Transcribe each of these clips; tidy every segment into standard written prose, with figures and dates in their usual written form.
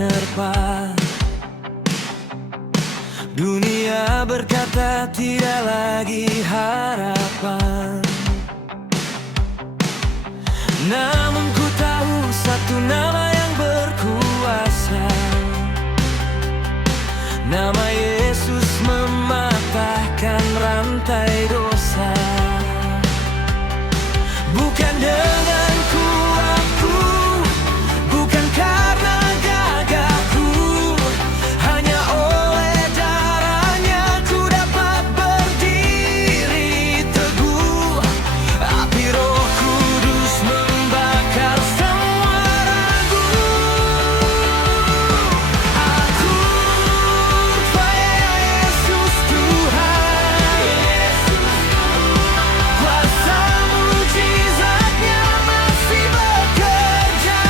menerpa. Dunia berkata tidak lagi harapan, namun ku tahu satu nama yang berkuasa. Nama Yesus mematahkan rantai dosa. Bukan dengan kuatku, bukan karena gagahku, hanya oleh darahnya ku dapat berdiri teguh. Api Roh Kudus membakar semua ragu. Aku percaya Yesus Tuhan, kuasa mujizatnya masih bekerja.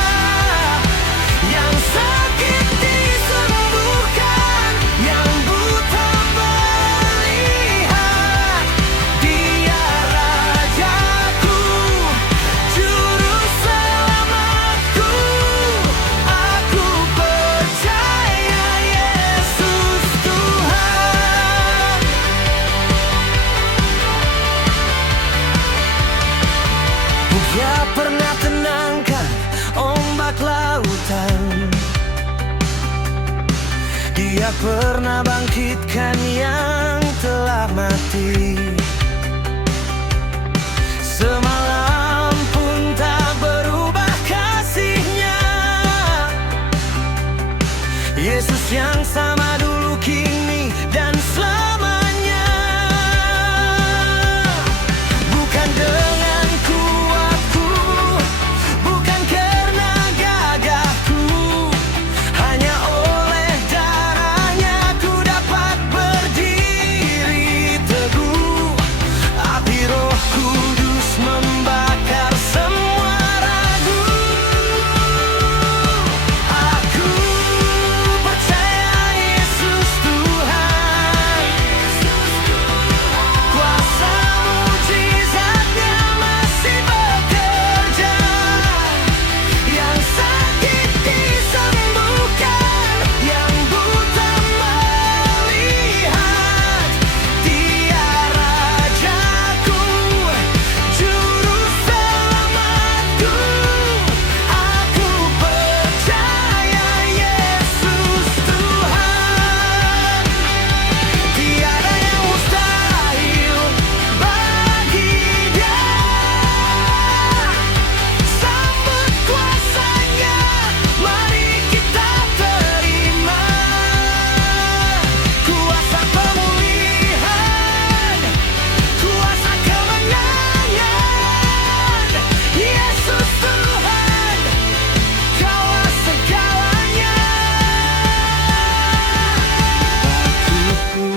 Yang sakit disembuhkan, yang buta melihat. Dia Rajaku, Juru Selamatku. Aku percaya Yesus Tuhan. Dia pernah tenangkan ombak lautan. Dia pernah bangkitkan yang telah mati. Semalam pun tak berubah kasih-Nya. Yesus yang sama dulu, kini, dan selamanya. Bukan dengan kuatku, bukan karena gagahku, hanya oleh darahnya ku dapat berdiri teguh. Api Roh Kudus membakar semua ragu. Aku percaya Yesus Tuhan, kuasa mujizatnya masih bekerja. Yang sakit disembuhkan, yang buta melihat. Dia Rajaku, Juru Selamatku. Aku percaya Yesus Tuhan. Tiada yang mustahil bagi Dia. Sambut kuasa-Nya, mari kita terima. Kuasa pemulihan, kuasa kemenangan. Yesus Tuhan, Kaulah segalanya. Aku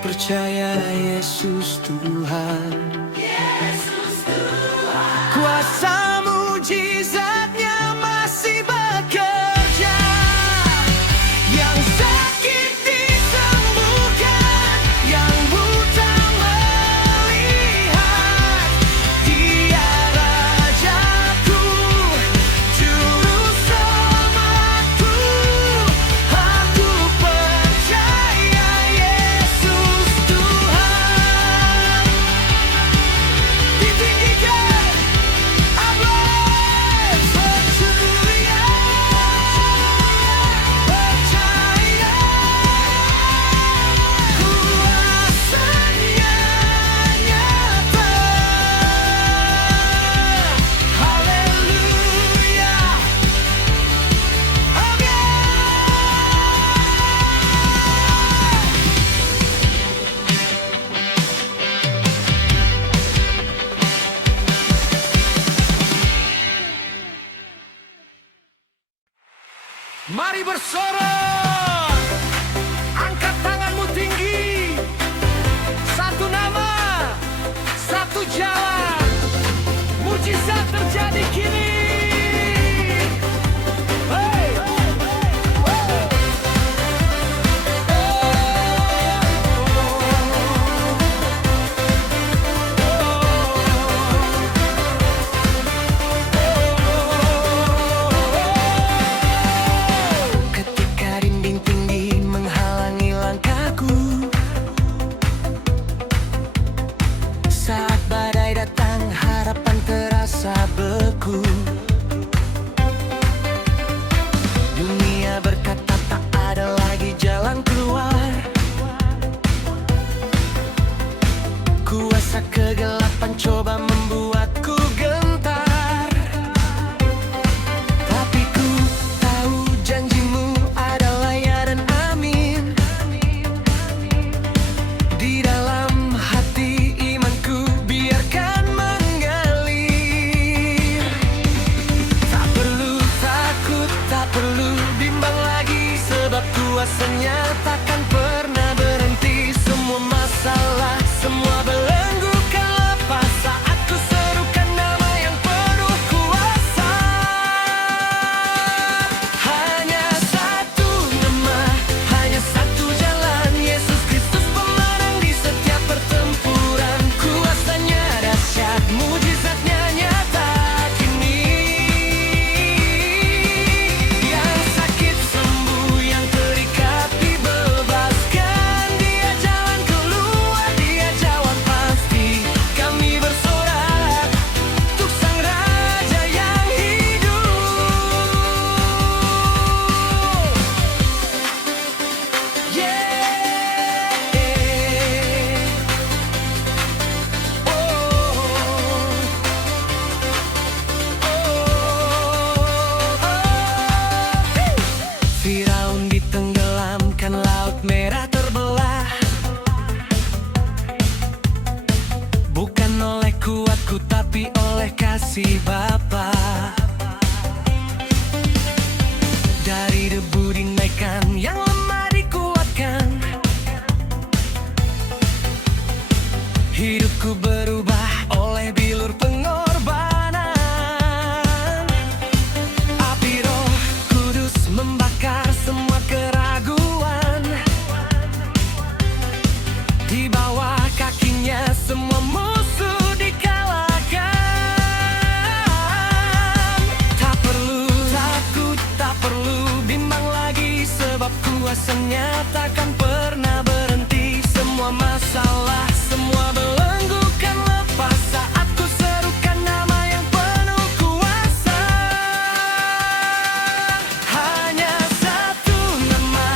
percaya Yesus Tuhan, kuasa mujizatnya masih bekerja. Yang sakit disembuhkan, yang buta melihat. Dia Rajaku, Juru Selamatku. Aku percaya Yesus Tuhan. Ditinggikan, aman, percaya, percaya. Kuasa-Nya nyata. Haleluya. Mari bersorak, angkat tanganmu tinggi. Satu nama, satu jalan, mujizat terjadi kini. Hey! kuasanya takkan pernah berhenti. Semua masalah, semua belenggu kan lepas saat ku serukan nama yang penuh kuasa. Hanya satu nama, hanya satu jalan, Yesus Kristus pemenang di setiap pertempuran. Kuasanya dahsyat, mujizatnya nyata kini. Yang sakit sembuh, yang terikat dibebaskan. Dia jalan keluar, dia jawab pasti. Kami bersorak untuk Sang Raja yang hidup. Firaun ditenggelamkan, laut merah terbelah. Bukan oleh kuatku tapi oleh kasih Bapa. Dari debu dinaikkan, yang lemah dikuatkan. Hidupku berubah oleh bilur pengorbanan. Api Roh Kudus membakar semua keraguan. Di bawah kakinya semua musuh dikalahkan. Tak perlu takut, tak perlu bimbang lagi, sebab kuasanya takkan pernah berhenti. Semua masalah, semua belenggu kan lepas saat ku serukan nama yang penuh kuasa. Hanya satu nama,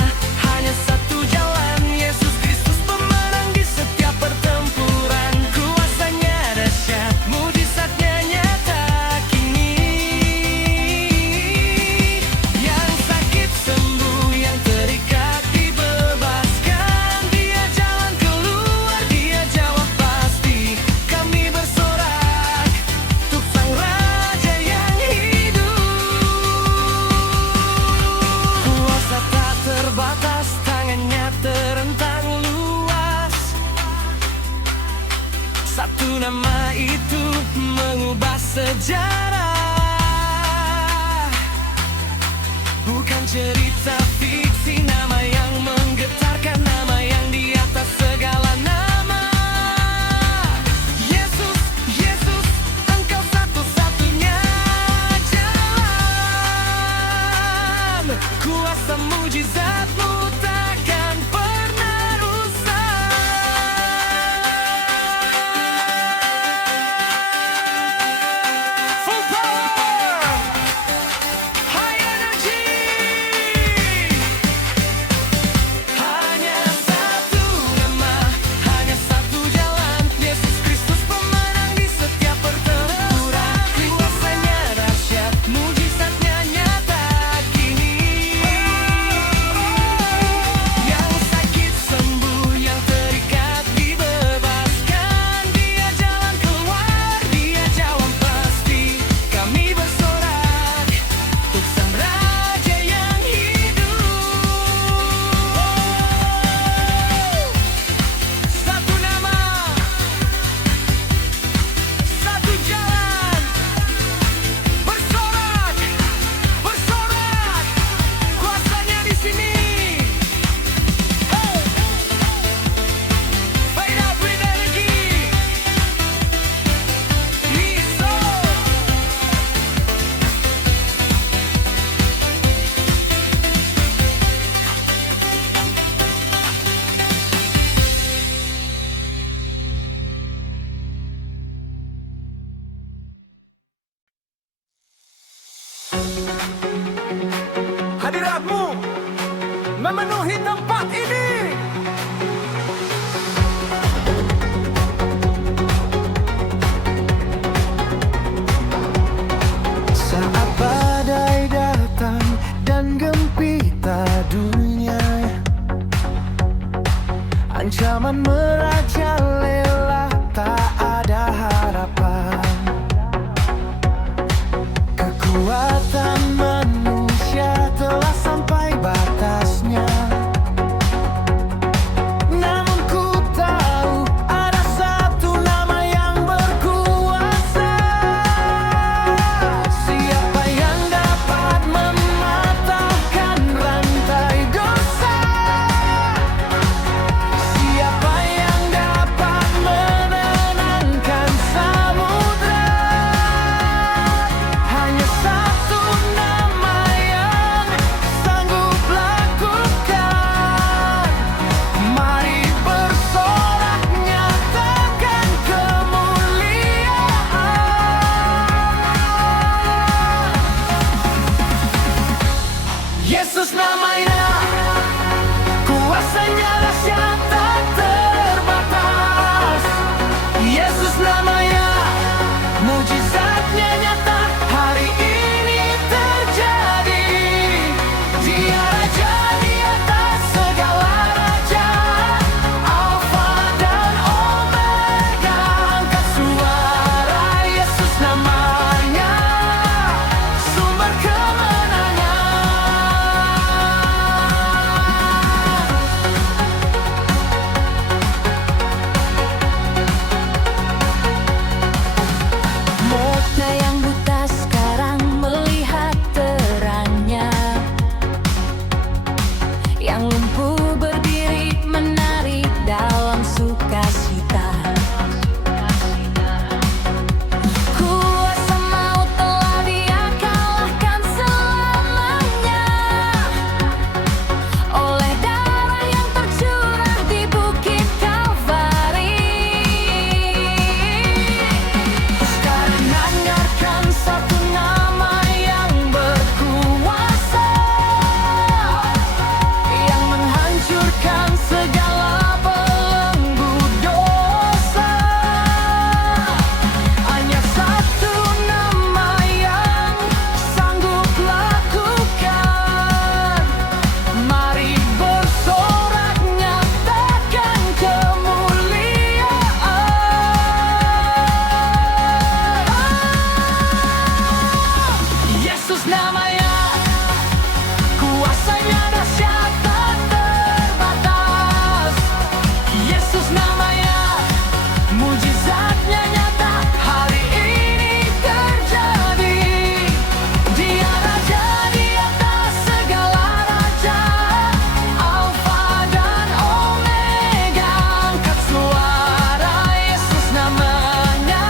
hanya satu jalan, Yesus Kristus pemenang di setiap pertempuran. Kuasanya dahsyat, mujizatnya nyata kini. Yang sakit sembuh, yang terikat dibebaskan. Dia jalan keluar, dia jawab pasti. Kami bersorak untuk Sang Raja yang hidup. Kuasa tak terbatas, tangannya terentang luas. Satu nama itu mengubah sejarah. Bukan cerita fiksi, nama yang menggetarkan, nama yang di atas segala nama. Yesus, Yesus, Engkau satu-satunya jalan. Kuasa mujizat-Mu takkan pernah rusak. Full power, high energy. Hanya satu nama, hanya satu jalan, Yesus Kristus pemenang di setiap pertempuran. Kuasanya dahsyat, mujizatnya nyata kini. Yang sakit sembuh, yang terikat dibebaskan. Dia jalan keluar, dia jawab pasti. Kami bersorak untuk Sang Raja yang hidup. Satu nama, satu jalan. Bersorak, bersorak. Kuasanya di sini. Hey! Fade up with energy. Liso. Hadiratmu memenuhi tempat ini. Saat badai datang dan gempita dunia, ancaman merajalela, tak ada harapan. Kekuatan manusia telah sampai batasnya. Yesus namanya, kuasanya dahsyat tak terbatas. Yesus namanya, mujizatnya nyata hari ini terjadi. Dia raja di atas segala raja, Alfa dan Omega. Angkat suara, Yesus namanya, sumber kemenangan. Mata yang buta sekarang melihat terangnya, yang lumpuh berdiri menari dalam sukacita. Kuasa maut telah Dia kalahkan selamanya, oleh darah yang tercurah di bukit Kalvari. Karena dengarkan satu nama yang berkuasa, yang menghancurkan segala belenggu dosa. Hanya satu nama yang sanggup lakukan. Mari bersorak nyatakan kemuliaan. Yesus namanya, kuasanya dahsyat tak terbatas. Yesus namanya, mujizatnya nyata hari ini terjadi. Dia raja di atas segala raja, Alfa dan Omega. Angkat suara, Yesus namanya,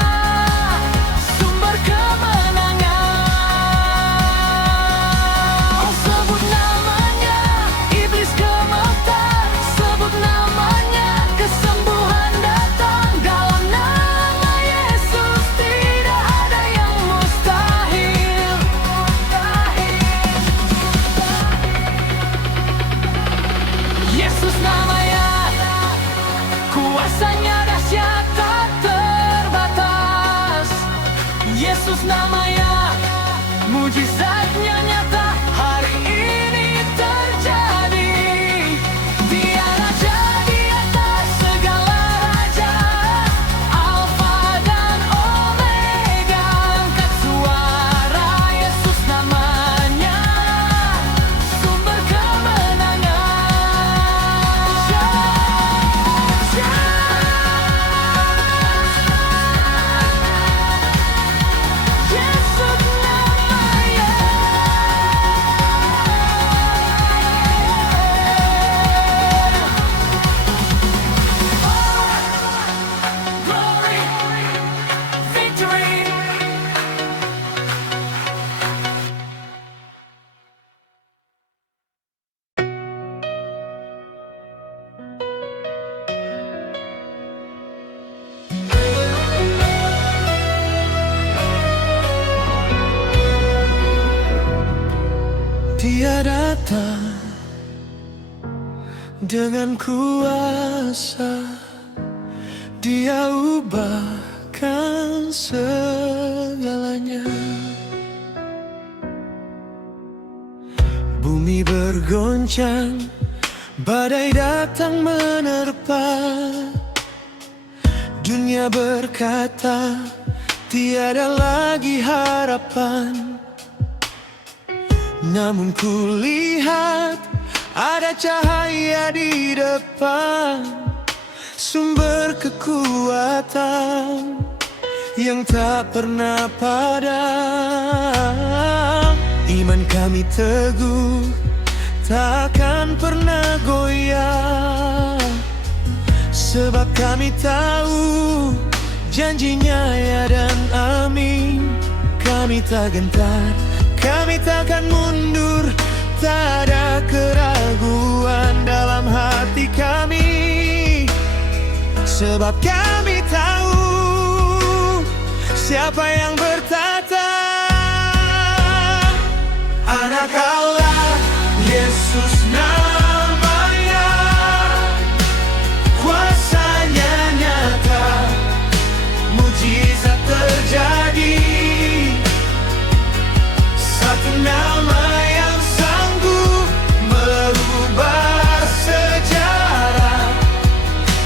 sumber kemenangan. Oh, sebut namanya, iblis gemetar. Sebut namanya, kesembuhan datang. Dalam nama Yesus tidak ada yang mustahil. Yesus namanya, kuasanya dahsyat tak terbatas. Yesus namanya, mujizatnya nyata hari ini terjadi. Dia raja di atas segala raja, Alfa dan Omega. Angkat suara, Yesus namanya, sumber kemenangan. Yesus namanya. Glory, victory. Dia datang dengan kuasa, Dia ubahkan segalanya. Bumi bergoncang, badai datang menerpa. Dunia berkata, tiada lagi harapan. Namun kulihat ada cahaya di depan, sumber kekuatan yang tak pernah padam. Iman kami teguh, takkan pernah goyah, sebab kami tahu janjinya ya dan amin. Kami tak gentar, kami takkan mundur, tak ada keraguan dalam hati kami. Sebab kami tahu siapa yang bertata. Anak Allah Yesus namanya, kuasanya nyata, mujizat terjadi. Satu nama yang sanggup merubah sejarah,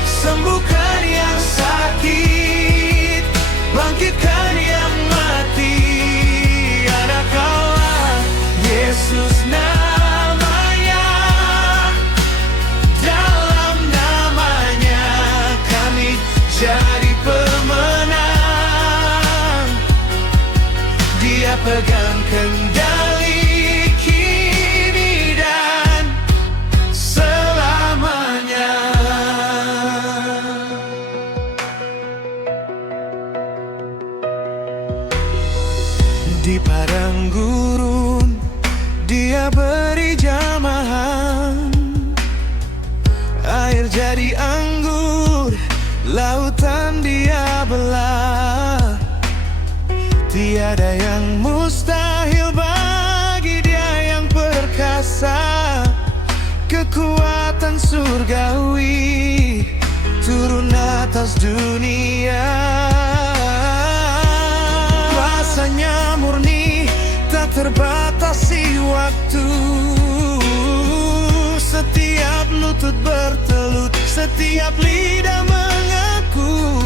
sembuhkan yang sakit, bangkitkan yang mati. Anak Allah, Yesus namanya, dalam namanya kami jadi pemenang. Dia pegang kendali kini dan selamanya. Di padang gurun Dia beri jamahan, air jadi anggur, lautan Dia belah. Tiada yang mustahil bagi Dia yang perkasa. Kekuatan surgawi turun atas dunia. Kuasanya murni, tak terbatasi waktu. Setiap lutut bertelut, setiap lidah mengaku.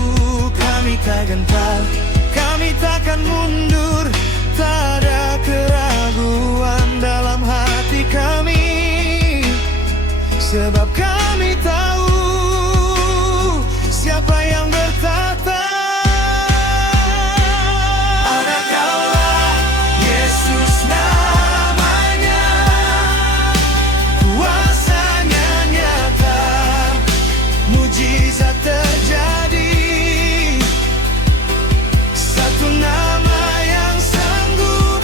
Kami tak gentar, kami takkan mundur, tak ada keraguan dalam hati kami. Sebab kami tahu siapa yang bertata. Anak Allah, Yesus namanya, kuasanya nyata, mujizat terjadi. Satu nama yang sanggup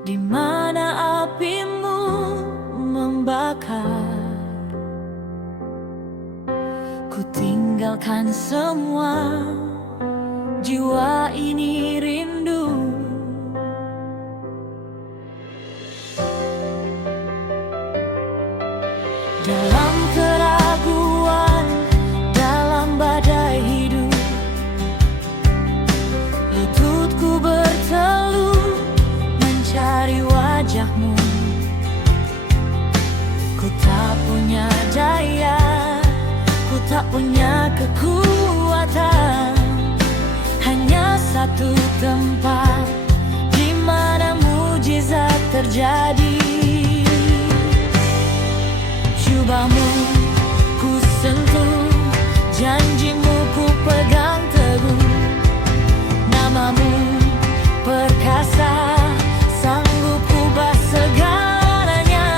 di mana apimu membakar. Ku tinggalkan semua, jiwa ini rindu. Dalam keraguan, dalam badai hidup, lututku berteluh mencari wajahmu. Ku tak punya daya, ku tak punya kekuatan, hanya satu tempat di mana mujizat terjadi. Jubahmu ku sentuh, janjimu ku pegang teguh. Namamu perkasa, sanggup ubah segalanya.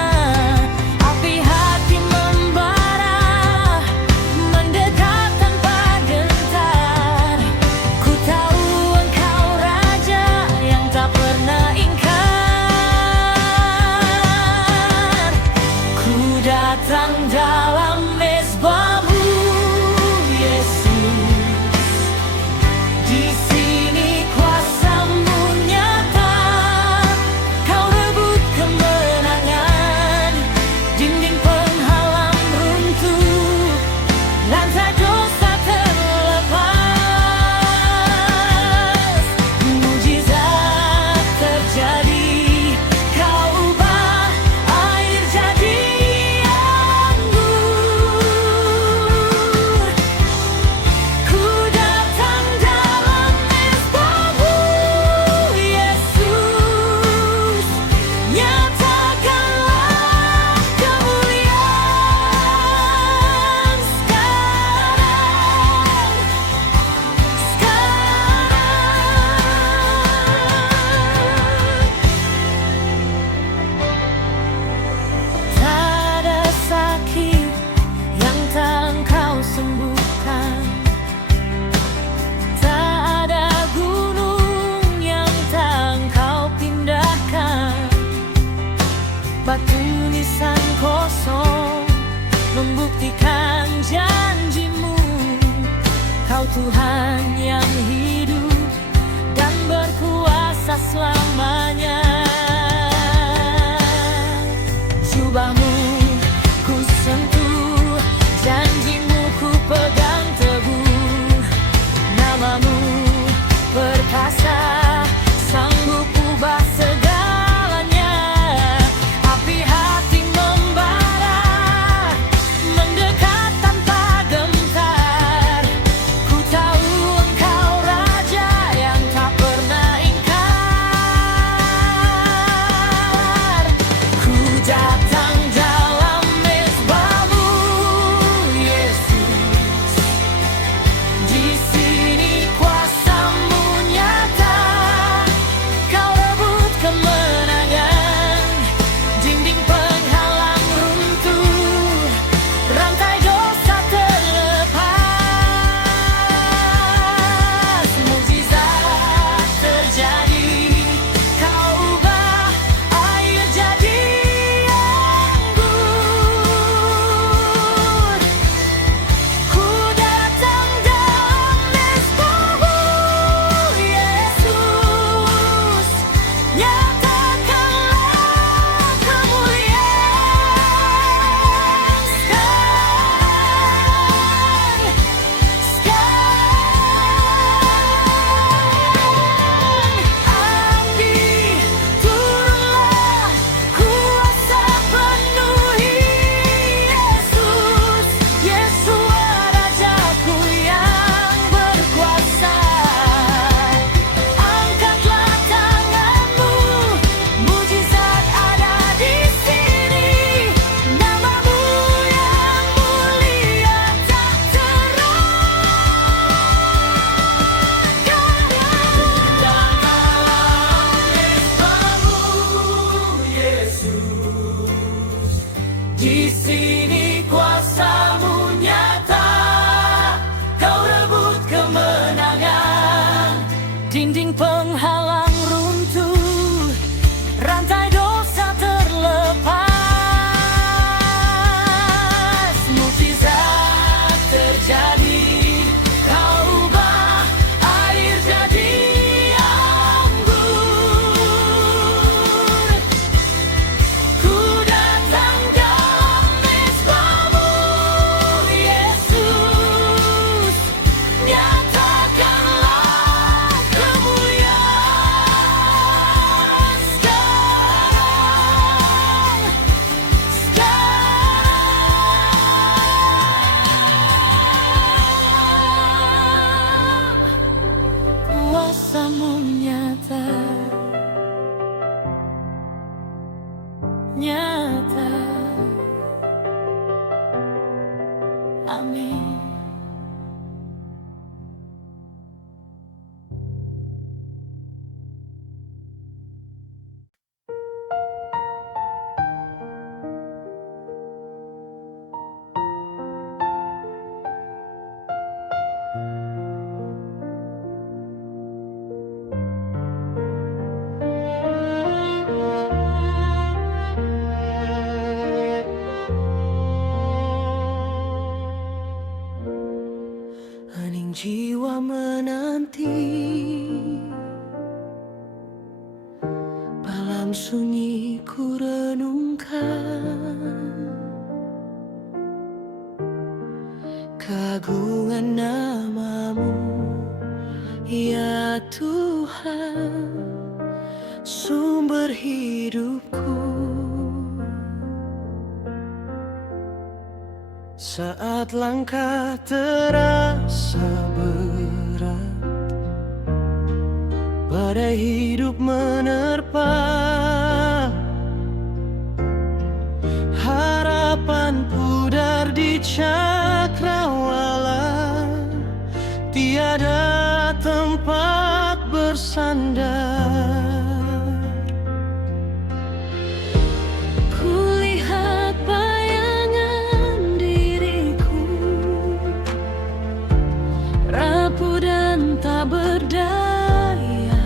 Api hati membara, mendekat tanpa gentar. Ku tahu Engkau Raja yang tak pernah ingkar. Ku datang dalam mezbahmu, Yesus. Di sini kuasa-Mu nyata, Kau rebut kemenangan. Dinding penghalang runtuh, lantai dosa terlepas. Mujizat terjadi, Kau ubah air jadi anggur. Ku datang dalam mezbahmu, Yesus. Nyatakanlah kemuliaan sekarang. Tak ada sakit yang tak Engkau sembuhkan, tak ada gunung yang tak Engkau pindahkan. Batu nisan kosong membuktikan janjimu. Kau Tuhan yang hidup dan berkuasa selamanya. Jubahmu ku sentuh, janjimu ku pegang teguh. Namamu perkasa, sanggup ubah segalanya. Api hati membara, mendekat tanpa gentar. Ku tahu Engkau Raja yang tak pernah ingkar. dalam sunyi ku renungkan keagungan nama-Mu, ya Tuhan, sumber hidupku. Saat langkah terasa berat, badai hidup menerpa, harapan pudar di cakrawala, tiada tempat bersandar. Kulihat bayangan diriku rapuh dan tak berdaya,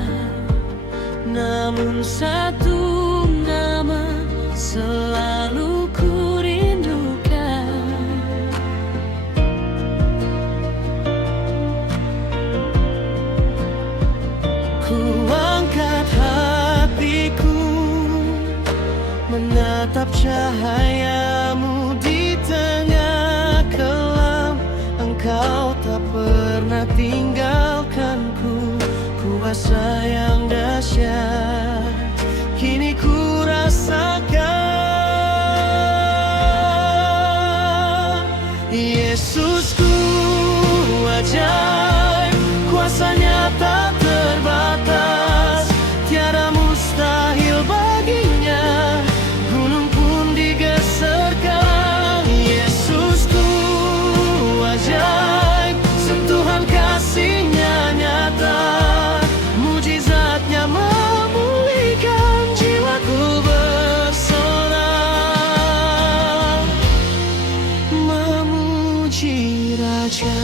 Namun satu nama selalu ku rindukan, ku angkat hatiku menatap cahaya-Mu di tengah kelam. Engkau tak pernah tinggalkanku, kuasa yang dahsyat kini ku rasakan. Yesusku ajaib, kuasa-Nya tak terbatas, tiada mustahil baginya, gunung pun digeserkan. Yesusku ajaib, sentuhan kasih-Nya nyata, mujizat-Nya memulihkan jiwaku bersorak, memuji Raja.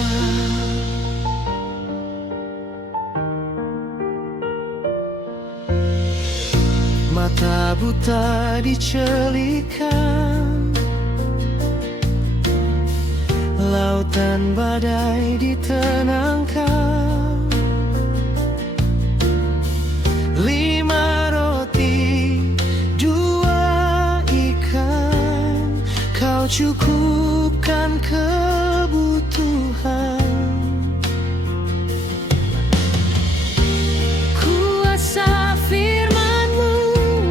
Mata buta dicelikan, lautan badai ditenangkan, 5 roti 2 ikan Kau cukupkan kebutuhan. kuasa firman-Mu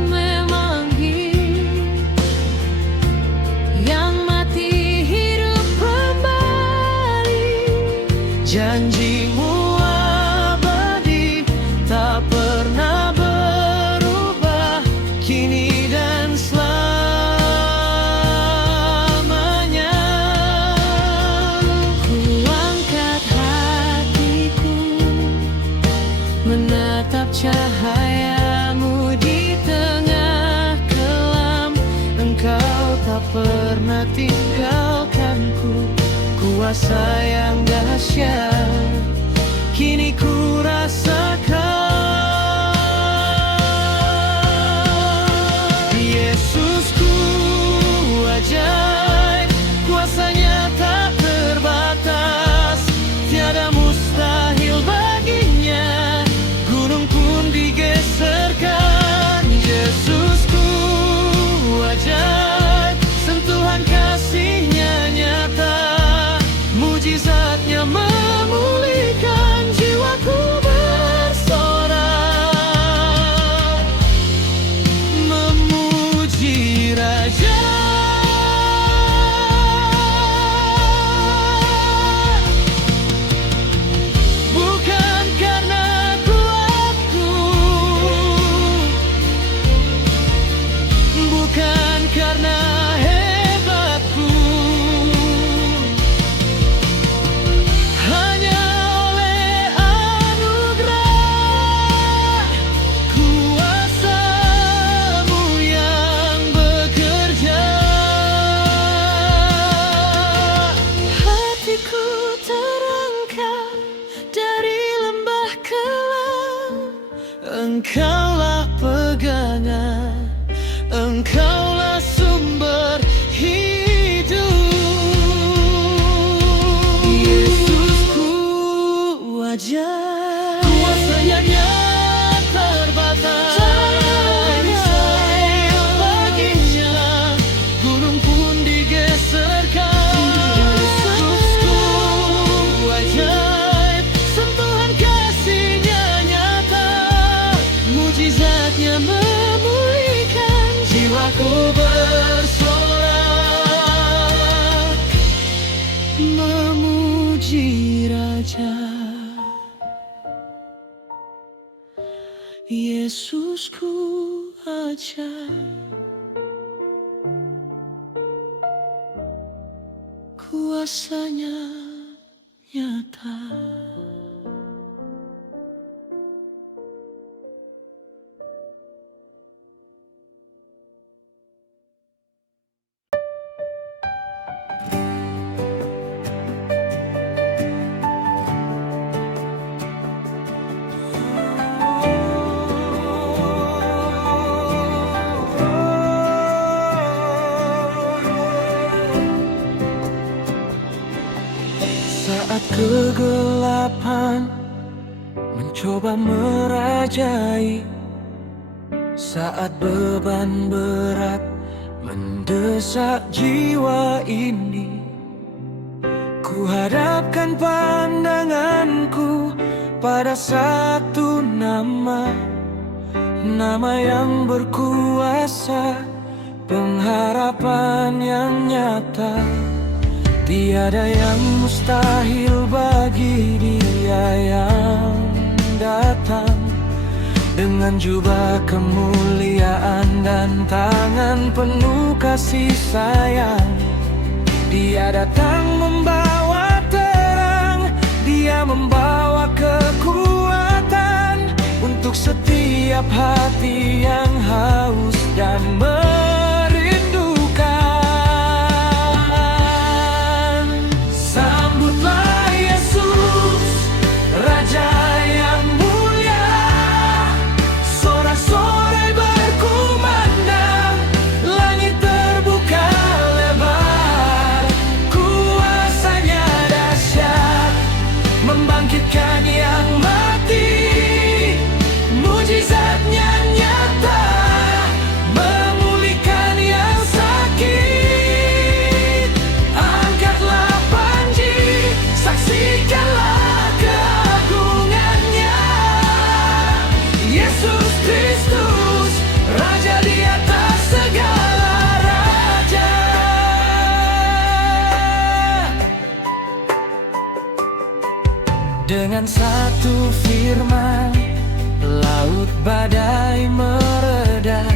memang hidup, yang mati hidup kembali. Janji-Mu abadi, tak pernah berubah, kini dan selamanya. Ku angkat hatiku Menatap cahaya-Mu di tengah kelam. Engkau tak pernah tinggalkanku, kuasa yang dahsyat kini ku rasakan. Yesusku ajaib, kuasa-Nya tak terbatas, tiada mustahil baginya, gunung pun digeserkan. Yesusku ajaib, sentuhan kasih-Nya nyata, mujizat-Nya memulihkan jiwaku bersorak, memuji Raja. Bukan karena kuatku, bukan karena hebatku, hanya oleh anugerah kuasa-Mu yang bekerja. Hatiku terangkat dari lembah kelam, Engkaulah pegangan, Engkaulah sumber hidup. Yesusku ajaib, kuasa-Nya terbatas, mujizatnya memulihkan. Jiwaku bersorak memuji Raja Yesusku ajaib, kuasanya nyata. Saat kegelapan mencoba merajai, saat beban berat mendesak jiwa ini, ku hadapkan pandanganku pada satu nama, nama yang berkuasa, pengharapan yang nyata. Tiada yang mustahil bagi Dia yang datang dengan jubah kemuliaan dan tangan penuh kasih sayang. Dia datang membawa terang, Dia membawa kekuatan untuk setiap hati yang haus dan membangkitkan yang mati, mujizatnya nyata, memulihkan yang sakit. Angkatlah panji, saksikanlah keagungannya. Yesus Kristus, Raja di atas segala raja. Dengan satu firman, laut badai mereda,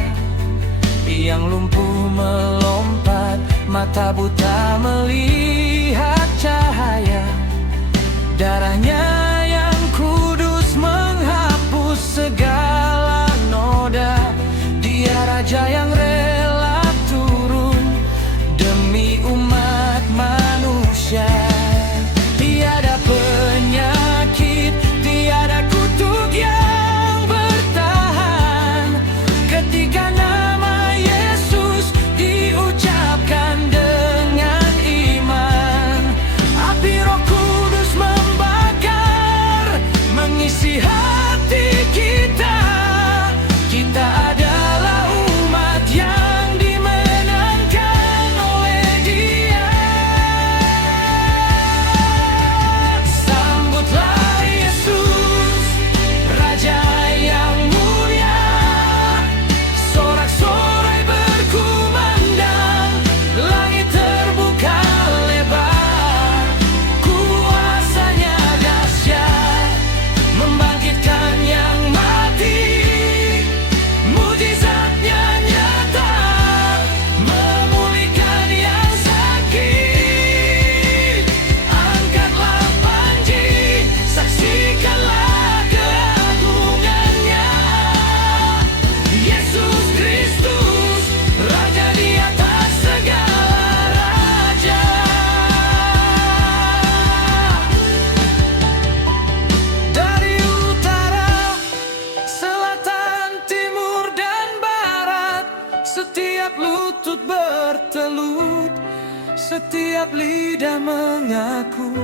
yang lumpuh melompat, mata buta melihat cahaya. Darahnya yang kudus menghapus segala noda. Dia Raja yang rela turun demi umat manusia. Tiada penyakit, tiada kutuk yang bertahan ketika nama Yesus diucapkan dengan iman. Api Roh Kudus membakar, mengisi hati kita. Kita adalah umat yang dimenangkan oleh Dia. Sambutlah Yesus, Raja yang mulia. Sorak-sorai berkumandang, langit terbuka lebar. Kuasanya dahsyat, membangkitkan yang mati, mujizatnya nyata, memulihkan yang sakit. Angkatlah panji, saksikanlah keagungannya. Yesus Kristus, Raja di atas segala raja. Dari utara, selatan, timur, dan barat, setiap lutut bertelut, setiap lidah mengaku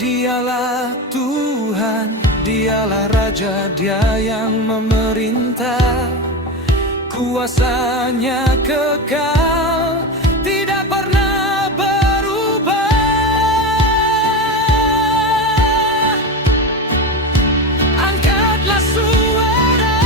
Dialah Tuhan, Dialah Raja, Dia yang memerintah. Kuasanya kekal, tidak pernah berubah. Angkatlah suara,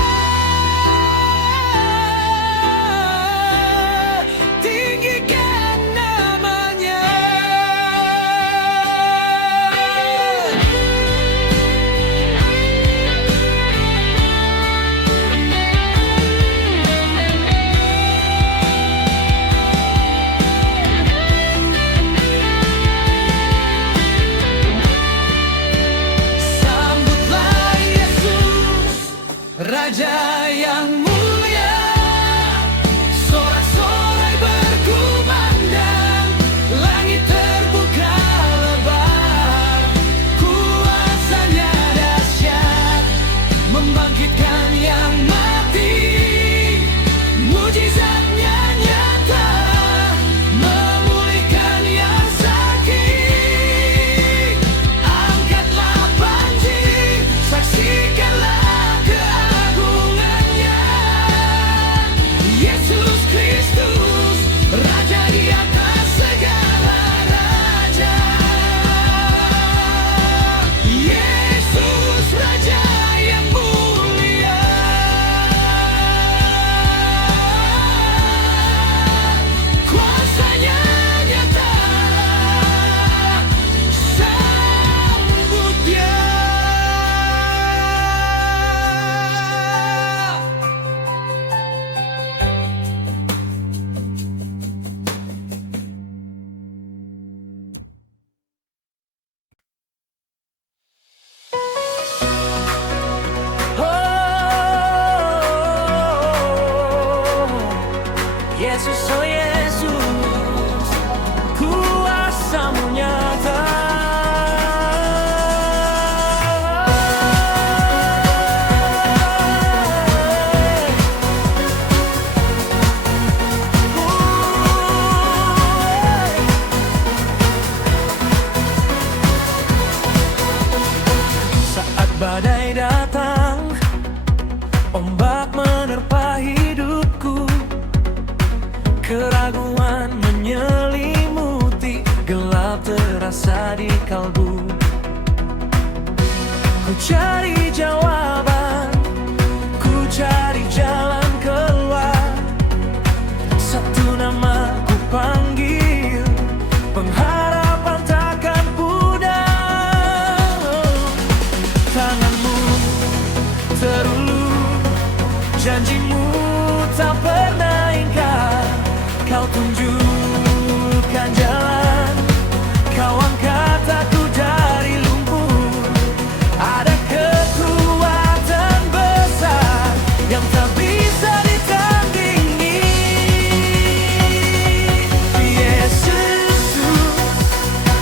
Raja yang mulia, sorak-sorai berkumandang, langit terbuka lebar, kuasanya dahsyat, membangkitkan yang mati, mujizatnya nyata, memulihkan yang sakit. Angkatlah panji, saksikanlah keagungannya. Yesus Kristus, Raja di atas segala raja. Yesus Raja yang mulia, kuasanya nyata, sambut Dia. Yesus, oh Yesus, kuasa-Mu nyata. Saat badai datang, ombak menerpa hidupku, keraguan menyelimuti, gelap terasa di kalbu. Ku cari jawaban, ku cari jalan keluar. Satu nama ku panggil, pengharapan takkan pudar. Tangan-Mu terulur, janji-Mu tak pernah ingkar. Kau tunjukkan jalan, Kau angkat aku dari lumpur. Ada kekuatan besar yang tak bisa ditandingi. Yesus,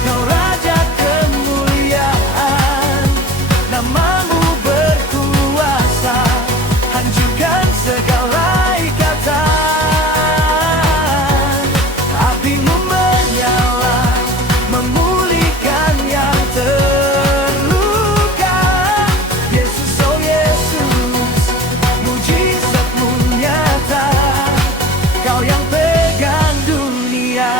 Kau Raja kemuliaan, nama-Mu berkuasa, hancurkan segala ikatan. Api-Mu menyala, memulihkan yang terluka. Yesus, oh Yesus, mujizat-Mu nyata, Kau yang pegang dunia.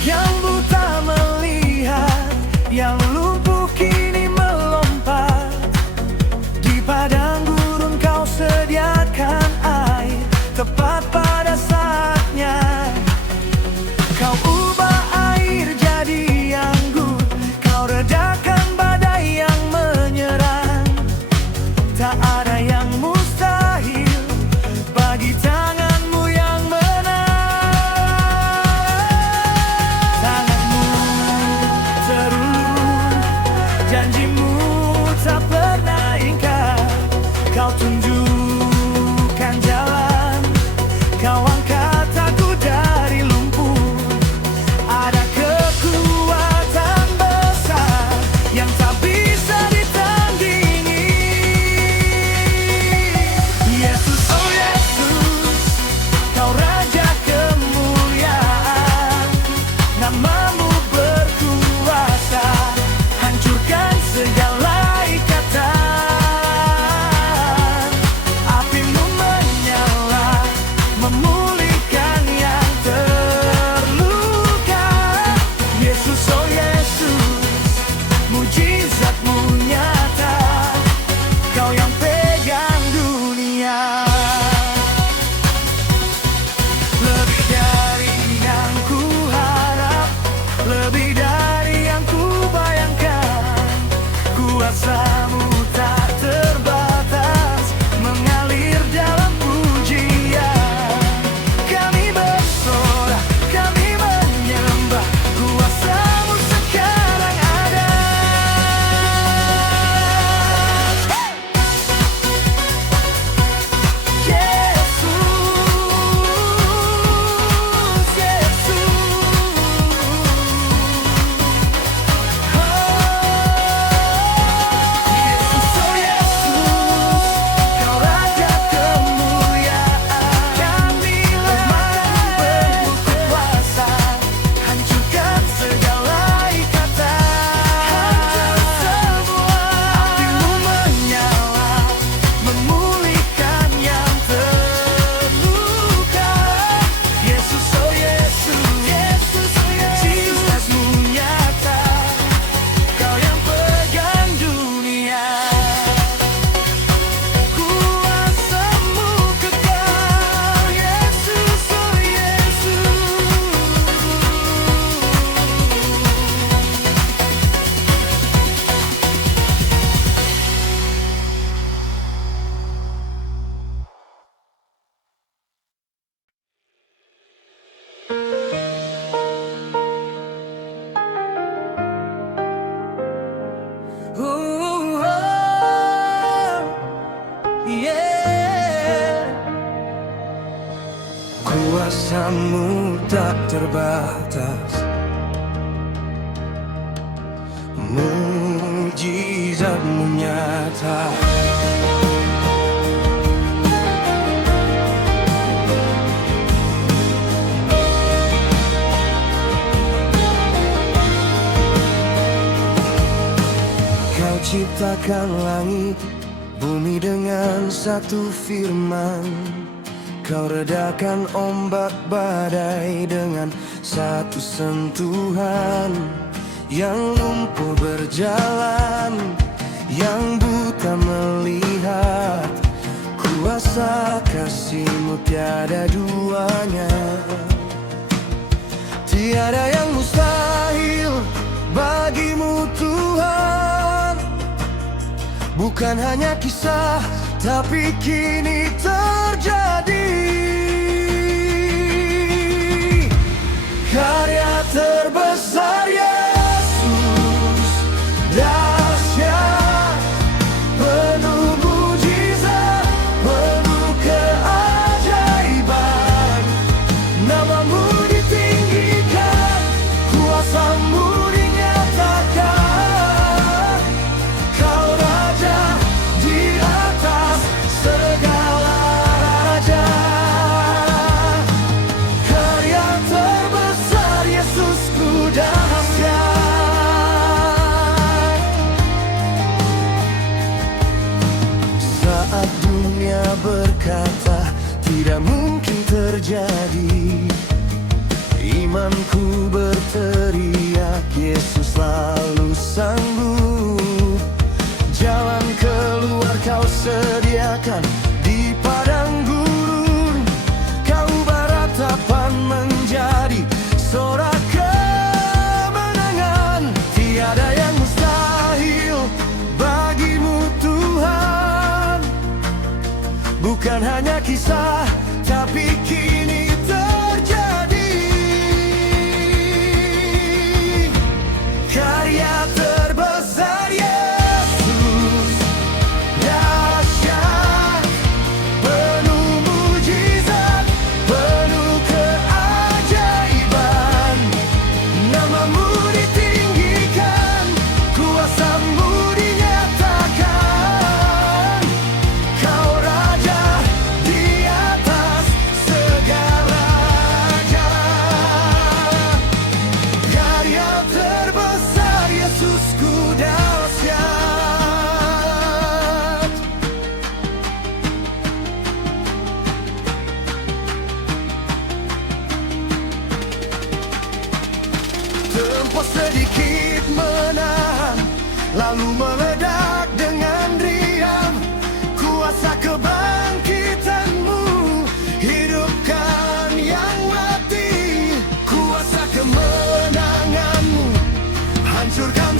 Yang buta melihat, yang lumpuh kini melompat. Di padang gurun Kau sediakan air, tepat pada saatnya. Kau ubah air jadi anggur, Kau redakan badai yang menyerang. Tak ada yang mustahil bagi tangan-Mu yang menang. Tangan-Mu terulur, janji-Mu tak pernah ingkar. Kau tunjukkan jalan, Kau angkat aku dari lumpur. Ada kekuatan besar yang tak bisa ditandingi. Yesus, oh Yesus, Kau Raja kemuliaan, nama-Mu berkuasa, hancurkan segala ikatan. Api-Mu menyala, memulihkan yang terluka. Yesus, oh Yesus, mujizat-Mu nyata, Kau yang pegang dunia. Lebih dari yang ku harap, lebih dari yang ku bayangkan. Kuasa-Mu tak terbatas, mengalir dalam pujian. Kami bersorak, kami menyembah kuasa Kuasamu tak terbatas, mujizatmu nyata. Kau ciptakan langit, bumi dengan satu firman. Kau redakan ombak badai dengan satu sentuhan. Yang lumpuh berjalan, yang buta melihat. Kuasa kasih-Mu tiada duanya. Tiada yang mustahil bagi-Mu Tuhan. Bukan hanya kisah, tapi kini terjadi. Karya terbesar Yesus, dahsyat, penuh mujizat, penuh keajaiban. Nama-Mu ditinggikan, kuasa-Mu dinyatakan. Kau Raja di atas segala raja. Karya terbesar Yesusku dahsyat. Saat dunia berkata tidak mungkin terjadi, imanku berteriak Yesus selalu sanggup. Jalan keluar Kau sediakan di padang gurun. Kau ubah ratapan menjadi sorak kemenangan. Tiada yang mustahil bagi-Mu Tuhan. Bukan hanya kisah, tapi kini terjadi. Karya terbesar Yesus, dahsyat, penuh mujizat, penuh keajaiban. Nama-Mu ditinggikan, kuasa-Mu dinyatakan. Kau Raja di atas segala raja. Karya terbesar Yesusku dahsyat. Tempo sedikit menahan, lalu meledak dengan riang. Kuasa kebangkitan-Mu hidupkan yang mati. Kuasa kemenangan-Mu hancurkan